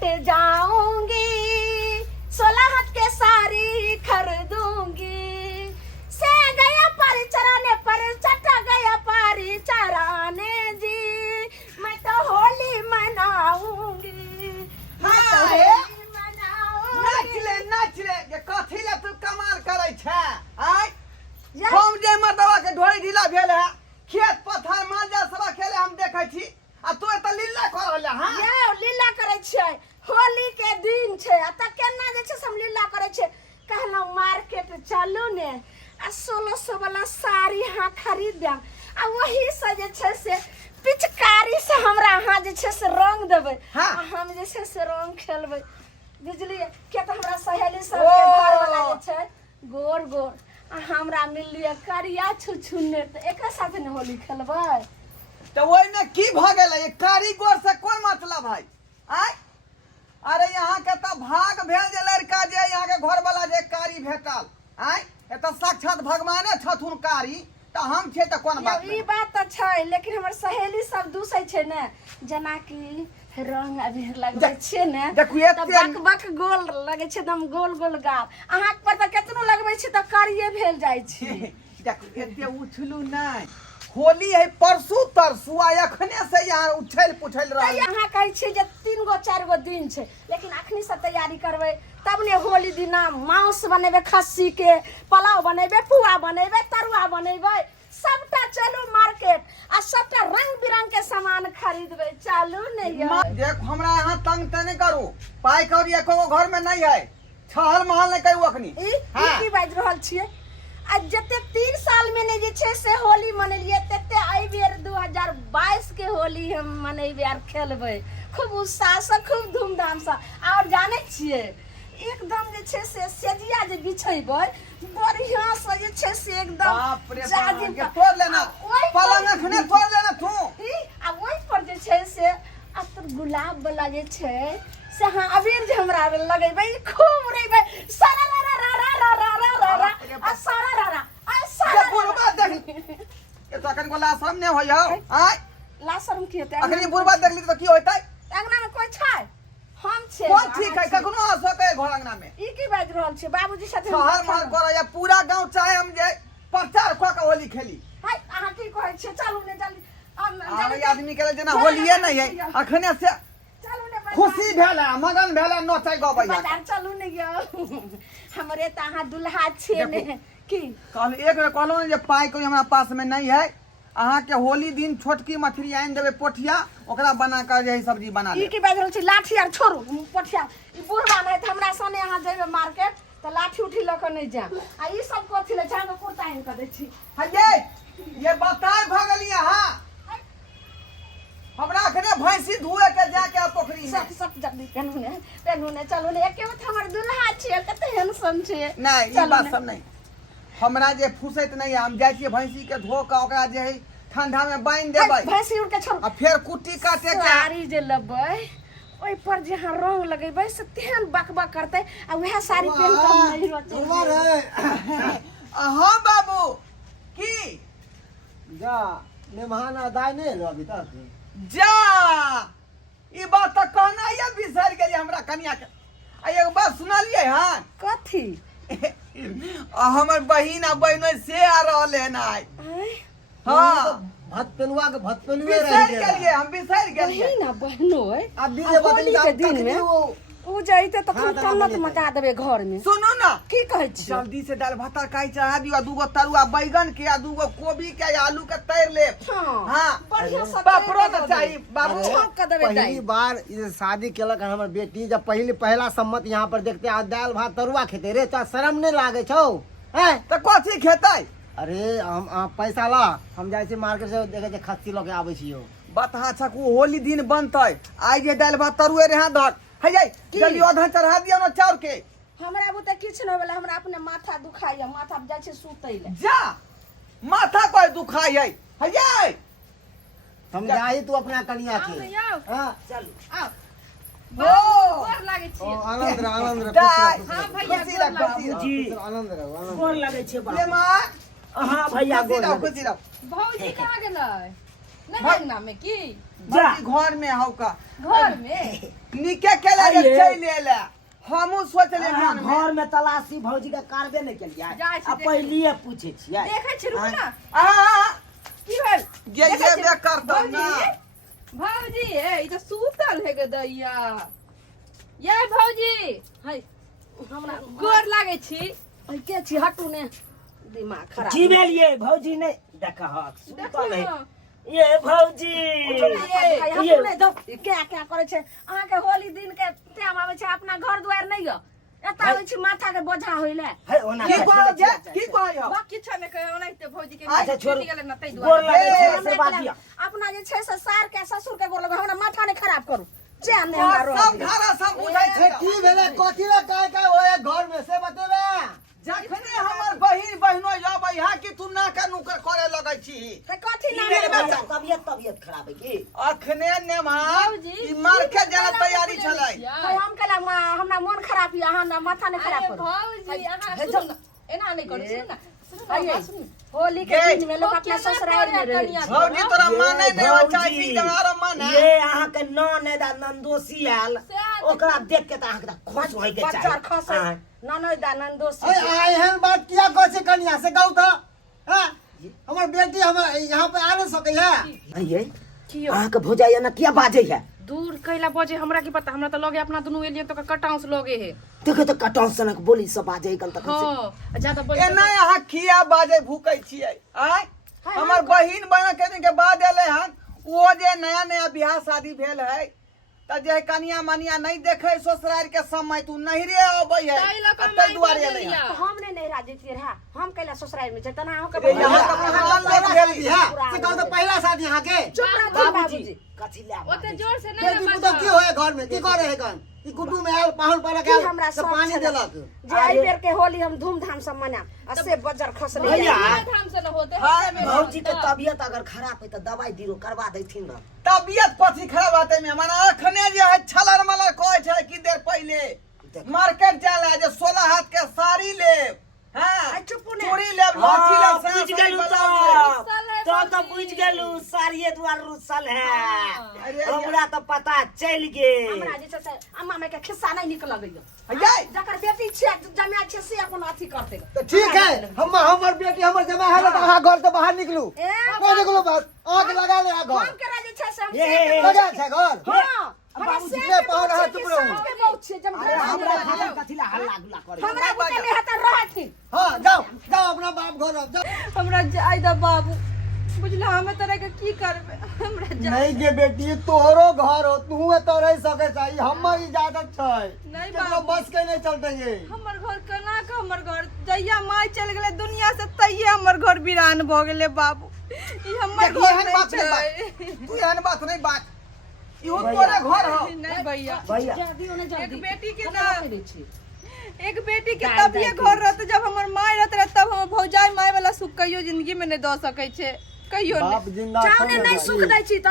Market जाऊंगी 16 हाथ के साड़ी खरीदूंगी से गया पारी चराने पर चटा गया पारी चराने जी मैं तो होली मनाऊंगी नाच ले ये कथी ले तू कमाल करे छे आय हम जे मर्दवा के ढोई ढीला भेल है खेत पथार मांजा सब खेले हम देखै छी आ तू एत लीला कर रहले हां ये लीला करे छै होली के दिन छै आ त केना जे छै हम लीला करे छै कहलौ मार्केट चलू ने आ 1600 वाला साड़ी हां खरीद दे आ वही से जे छै से पिचकारी से हमरा हां जे छै से रंग देबै हाँ। हम जे छै से रंग खेलबै बुझलिए के त हमरा सहेली सब के घर वाला जे छै गोर गोर आ हमरा मिललिए करिया छुछुने त एके साथ ने होली खेलबै तो ओइ में की भ गेलै ये कारीगर से कोन मतलब है आय अरे यहाँ के त भाग भेल जे लड़का जे यहाँ के घर वाला जे कारी भेटल आय एत साक्षात भगवाने छथुन कारी त हम छे त कोन बात ई बात त छै लेकिन हमर सहेली सब दूसै छै ने जना कि रंग अबीर लगबै छै ने देखू त बक बक गोल लगै छै एकदम गोल गोल गाल अहाँ पर त केतनो लगबै छै त करिए भेल जाइ छै देखू एते उछलू नहीं होली है परसू तरसू आ अखने से यहाँ उछल पुछल रह अहाँ कहै छी जे 3 गो 4 गो दिन छै लेकिन अखनी से तैयारी करबै तब ने होली दिना मांस बनेबै खस्सी के पुलाव बनेबै पुआ बनेबै तरुआ बनेबै सबटा चलू मार्केट आ सबटा रंग बिरंग के सामान खरीदबै चलू ने यो देख हमरा यहाँ तंग त नहीं करू पाई कौड़ी एको घर में नहीं है छहल महल नहीं करू अखनी ई की बाज रहल छियै आ जते 3 साल में ने जे छै से होली मनलिए तते आई बेर 2022 के होली हम मनेबै आर खेलबै खूब उत्साह से खूब धूमधाम से और जाने छियै एकदम जे छै से सेजिया जे बिछेबै बढ़िया से जे छै से एकदम बाप रे बाप के तोड़ लेना पलंग अखने तोड़ लेना तू आ ओइ पर जे छै से अतर गुलाब वाला जे छै से हां अबीर जे हमरा लगेबै खूब रेबै सारा रा रा रा रा रा रा रा रा आ सारा रा रा आ सारा बुढ़बा देख ये तो अखन गोला सामने होय आय लाशरम की होतै अखनी बुढ़बा देखली त की होतै अंगना में कोई छै हम छै कोन ठीक है कखनो आ सके घर अंगना में ई की बाज रहल छै बाबूजी साथे शहर मार करे या पूरा गांव चाहे हम जे प्रचार क के होली खेली हाय अहाँ की कहै छै चलू ने जल्दी आबै आदमी के जेना होलिए नहीं है अखने से चलू ने खुशी भेला मगन भेला नचै गबै बाजार चलू ने यो हमरे त अहाँ दुल्हा छियै ने की कल एक बेर कहलो ने जे पाई कोई हमरा पास में नहीं है अहाँ के होली दिन छोटकी मछली आइन देबे पोठिया ओकरा बना कर जे सब्जी बना ई ले की बाज रहल छी लाठी आर छोड़ू पोठिया ई बुढ़वा नै त हमरा सने अहाँ जेबे मार्केट त लाठी उठी ल के नै जा आ ई सब कथि ले जानो कुर्ता इन कर दै छी हये ये बताय भगलिया हां हमरा अखने भैंसी धुए के जाके पोखरी में सब सब जल्दी पेनू ने चलू ने एके बात हमर दुल्हा छियै कते हैंडसम छियै नहीं ई बात सब नहीं हमरा जे फुसैत नहीं हम जाय छी भैंसी के धो के ओकरा जे है ठंडा में बांध देबै भैंसी उड़ के छोड़ आ फिर कुट्टी काटे के साड़ी जे लेबै ओइ पर जे हां रंग लगेबै से तेहन बकबक करतै आ वह साड़ी पहन के नहीं रोते हां बाबू की जा मेहमान अदाय नहीं लो अभी तक जा ई बात त कहना ये बिसर गेली हमरा कन्या के आ एगो बात सुनलिए हां कथी हमर बहिन आ बहनोई से आ रहले नाय हां भत पेलुआ के भत पेलुए बिसर रह गेलिए हम बिसर गेलिए बहिन आ बहनोई अब भी जे होली के दिन में उ जाइते त खूब कन्नत मचा देबे घर में सुनू ना की कहै छी जल्दी से दाल भात काई चढ़ा दियो आ दूगो तरुआ बैगन के आ दूगो कोबी के आ आलू के तैर ले हां बढ़िया सब पापड़ो त चाहिए बाबू छौंक के देबे पहली दाई बार ये शादी केलक हमर बेटी जब पहला सम्मत यहाँ पर देखते आ दाल भात तरुआ खेते रे तो शर्म नहीं लागे छौ हैं त कथि खेतै अरे हम पैसा ला हम जाय छी मार्केट से देखे छै खस्सी लके आबै छियो बात हां छकू होली दिन बनतै आइ जे दाल भात तरुए रे हां धक है जल्दी आधा चढ़ा दियो ना चाउर के हमरा बुते किछ न भेला हमरा अपने माथा दुखाइया माथा जाय छै सुतै ले जा माथा कोई दुखाई है समझाई तू अपना कन्या के हां चलू आओ गोर लागे छी आनंद रह हां भैया खुशी रह जी आनंद रह गोर लागे छै ले मां हां भैया गोर खुशी रह भौजी कहां गेलै नहीं अंगना में की जा घर में हौ का घर में निके केले जे ये। चल एला हमहू सोचले मन में घर में तलाशी भौजी के कारबे नहीं केलिए जाइ छी, आ पहलिए पूछे छियै देखै छी रुकू ना आ की भेल ये देखै छी। बे करतो ना भौजी ए ई त सुतल है गे दैया ये भौजी है हमरा गोर लागै छी है के छी हटू ने दिमाग खराब जीवेलिए भौजी नहीं देखा हक सुतल देखू है ना। ये भौजी ये क्या क्या करे छे अहाँ के होली दिन के टाइम आवे छे अपना घर द्वार नहीं ग एता आवे छी माथा के बोझा होइले है ओना की कहल जे की की कहल बा किछ ने कहे ओनाइते भौजी के अच्छा, छोड़। गेले न तै गोर द्वार लागै छै ए, से बात दिया अपना जे छे से सार के ससुर के गोर लगा हमरा माथा ने खराब करू चैन ने हमरा रह सब दियौ। धारा सब बुझाइ ए, छै की भेले कथी ला काय होए घर में से बतेबे जखने हमर बहिन बहिनो जाबै हा कि तू नाका नुकर करे लगै छी ते कथी ना मेरे मेरे बच्चा तबियत खराब है की अखने नेमा बाबूजी, ई मार के जेना तैयारी छलै हम कहला हमरा मन खराब या अहाँ ना माथा ने खराब करू भौजी अहाँ हे सुन जब- एना नहीं करू सुन ना आइए, सुन होली के गे। दिन में लोग अपना ससुराल में रहे कनिया। भौजी तोरा ये माने नै हो भौजी, चाही तुम्हारा मन है ये अहाँ के ननद आ नंदोसी आयल ओकरा देख के त अहाँ के खुश होय के बच्चा चाही खस हाँ। ननद नंदोसी अरे एहन बात किया कह छै कन्या से कहू त हां हमर बेटी हम यहाँ पे आ नहीं सकै है ये कियो अहाँ के भौजाई ना किया बाजे है दूर कैला बजे हमरा की पता हमरा त लगे अपना दुनु एलिए तो कटाउस लगे है देखो तो कटौन सनक बोली सब बाजे कन तक से हां ज्यादा बोल एना अहाँ खिया बाजे भूकै छियै आय हमर बहिन बहन के दिन के बाद एले हन ओ जे नया नया बियाह शादी भेल है त जे कनिया मनिया नहीं देखे ससुराल के समय तू नहीं रे अबै है ताई लऽ कऽ तै माइ दुआरे बोल एले देलिया। हन हम ने नहीं राजी थी रहा हम कैला ससुराल में तना अहाँ ए, यहाँ के का भगवान लोग भेली है से कहू तो पहला शादी यहाँ के चुप रह बाबूजी कथी ले ओते जोर से नहीं बेटी ना पुतो की होए घर में की करे है गन ई गुड्डू में आयल पाहुन पर की हमरा के सब पानी छले। देलक जे आई बेर के होली हम धूमधाम से मनाब असे बजर खसले भैया, धाम से न होते हाँ, भौजी के तबियत अगर खराब है तो दवाई दिरो करवा देथिन न तबियत पथी खराब आते में माने अखने जे है छलर मलर कहै छै कि देर पहले मार्केट चला जे 16 हाथ के साड़ी ले हां आई चुप ने चूड़ी ले लाठी ले बुझ गेलू तो बुझ गेलू सारिये द्वार रुसल है अरे हमरा तो पता चल गेल हमरा जे छै से अम्मा में के खिस्सा नहीं निकल गइयो जाय जकर बेटी छै जमा छै से अपन अथी करते तो ठीक है हमर बेटी हमर जमा है तो अहाँ घर से बाहर निकलू ए कोई निकलो बस आग लगा ले घर हम के जे छै से हम ये लगा छै घर हां बाबूजी ने पाहुन हाथ चुप रहू के बहुत छै जम हमरा खातिर कथी ला हल्ला गुल्ला करे हमरा बुते में हत रहत हां जाओ जाओ अपना बाप घर जाओ हमरा जाय द बाबू बुझला हमें तरह के की करबे हमरा जाय नहीं गे बेटी तोहरो घर हो तू तो रह सके चाहिए हमर इजाजत छै नहीं केकरो बाबू। बस के नहीं चलते ये हमर घर केना के हमर घर जइया माय चल गेले दुनिया से तइये हमर घर वीरान भ गेले बाबू ई हमर देखो, घर एहन बात नहीं नहीं छै तू एहन बात नहीं बात इहो तोरे घर हो नहीं भैया भैया जल्दी ओने जल्दी एक बेटी के हमरा ना- कहि दै छी एक बेटी के दाय तबिये दाय घर रहते जब हमर माय रहते तब हम भौजाई माय वाला सुख कहियो जिंदगी में नहीं द सकै छै कहियो बाप नहीं जिंदा चावने नहीं सुख दै छी त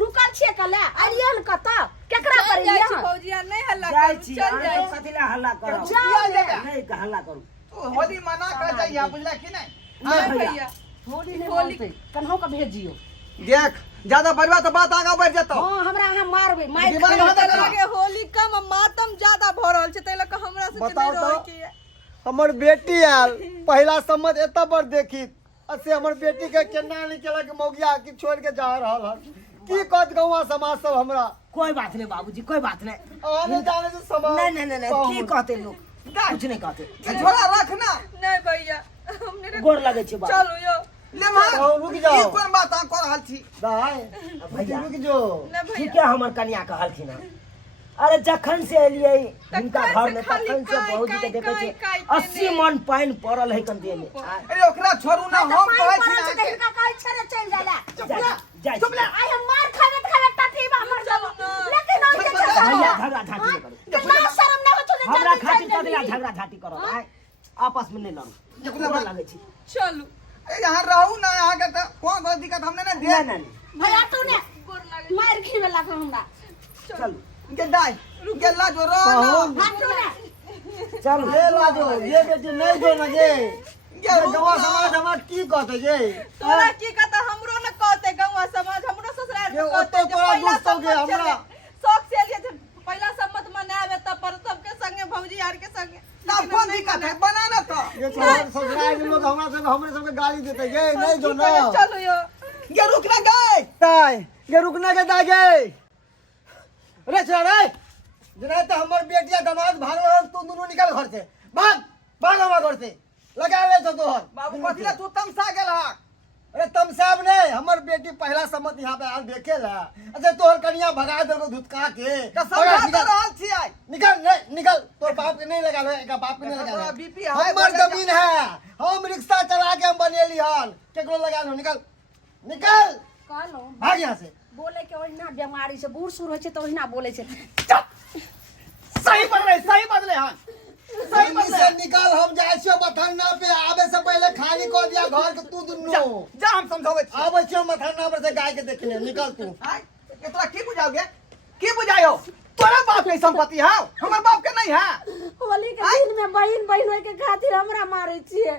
रुकल छिए कले अलियन कत केकरा पर चल जाइ छी लिया भौजिया नहीं हल्ला जाय करू छी चल जाइ छी। कथी ला हल्ला करो जाओ ले नहीं का हल्ला करू तू होली मना कर जाइया बुझला कि नहीं नहीं भैया होली ने होली- बोलते कन्हो का भेजियो देख ज्यादा बढ़वा तो बात आगा बढ़ जेतो हां हमरा अहाँ मारबै मार दीवार खाइयो होता त ना। लगे होली कम मातम ज्यादा भ रहल छै तै लक हमरा से बताओ नहीं रहे तो। के हमर बेटी आयल पहला सम्मत एता पर देखी असे हमर बेटी के केना नहीं केलक मौगिया की छोड़ के जा रहल हन की कहत गौवा समाज सब हमरा कोई बात नहीं बाबूजी कोई बात नहीं आने जाने से समाज नहीं नहीं नहीं की कहते लोग कुछ नहीं कहते झोला रखना नहीं भैया हमने गोर लगे छे बाबू चलो यो ले मार ओ, रुक जाओ। ई कोन बात आ कर रहल छी दाई भैया रुक जो नहीं ठीक भैया है हमर कन्या कहलखिन हन अरे जखन से एलिए हिनका तखन घर से में खाली तखन से काई, भौजी के काई, देखे काई, छे काई 80 मन पानी पड़ल है कंदे में अरे ओकरा छोड़ू ना हम कहै छी पानी ना हिनका कहै छै रे चल जाला जाय चुप ले आई हम मार खावे टटी बा हमर सब लेकिन हम के भैया झगड़ा झाटी नहीं करो ना शर्म नहीं होत हमरा खातिर कदला झगड़ा झाटी करो आय आपस में नहीं लड़ो गोर लगे छे चलो ए यहाँ रहू ना यहाँ के त कोन कोन दिक्कत हमने ना नहीं दे नहीं भैया तू ने गोर लागे मार खीवे लागो हमरा चल के दाई के ला जो रो पाहुन। ना हाथू ने चल ले लाजो ये बेटी नहीं दो ना जे ये रुक गौवा ना। समाज हमर की कहते जे तोरा की कहता हमरो न कहते गौवा समाज हमरो ससुराल ये में कहते ओतो तोरा दोस्त हो गया, हमरा। शौक से लिए पहला सम्मत मनावे परिवार के संगे। तब कौन दिक्कत है, बना ना तो। ये ससुराल के लोग हमरे सबके गाली देते ये नहीं जो ना चलो यो ये रुक ना गए। ताई ये रुकना के दागे रे चल रे जने तो हमर बेटिया दामाद भागल तू दोनों निकल घर से भाग भाग हमार घर से लगा ले तो तोहर बाबू कथी ला तू तमसा गेल हक? अरे तुम साहब ने हमर बेटी पहला सम्मत यहाँ पे आल देखे ला अच्छा तोहर कनिया भगा दे धुतका के तो समझा तो रहल छियै। निकल नहीं निकल तोर बाप के नहीं लगा लो एक बाप के नहीं लगा तोरा लो बीपी हाई हमर बढ़ जमीन है हम रिक्शा चला के हम बनेली हन केकरो लगा लो निकल निकल कहलो भाग यहाँ से बोले के ओहिना बीमारी से बूढ़ सूढ़ होय छै त ओहिना बोले छै। सही बात ले हन। जल्दी से निकल हम जाय छियो मथन्ना पे आवे से पहले खाली कर दिया घर के तू दुन्नो जा हम समझावे छी। आवे छियो मथन्ना पर से गाय के देखने निकल तू आय ये तोरा की बुझाओगे, की बुझायो? तोरा बाप के संपत्ति है, हमर बाप के नहीं है। होली के दिन में बहिन बहिन होय के खातिर हमरा मारे छिए।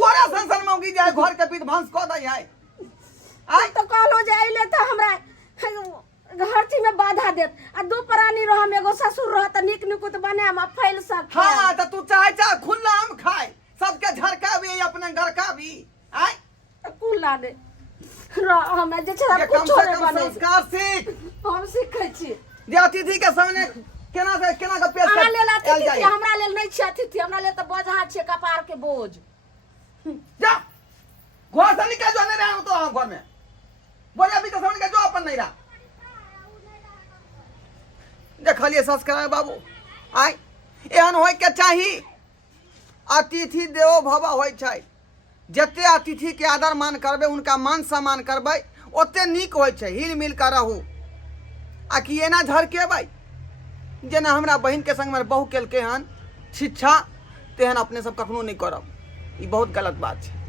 तोरा संसन मौगी जाय घर के पीठ भंस क दै है। आय तो कहलो जे अइले त हमरा हर चीज में बाधा देत आ दू प्राणी रहम एगो ससुर रह त निक निकुत बनाम आ फैल सक। हाँ तो तू चाहे खुला आम खाए सबके झरका भी अपने गरका भी। आय कुला दे हमें जे छै ये कम कुछ से नहीं कम बने संस्कार सीख। हम सीखै छी। जे अतिथि के सामने केना के पेश अहाँ लेल आयल अतिथि जाय। हमरा लेल नहीं छै अतिथि हमरा लेल त बोझा छै कपार के बोझ। जा घर से निकल जो नहीं रहा तो हम घर में बोले अभी तो समझ के जो अपन नहीं रहा। देखलिए संस्कार बाबू आय एहन होय के चाही। अतिथि देवो भव होय छै। जते अतिथि के आदर मान करबे उनका मान सम्मान करबे ओते नीक होय छै। हिल मिल कर रहू आ कि एना झरकेबै जेना हमरा बहिन के संग में बहु केलकै हन शिक्षा तेहन अपने सब कखनो नहीं करब। ई बहुत गलत बात छै।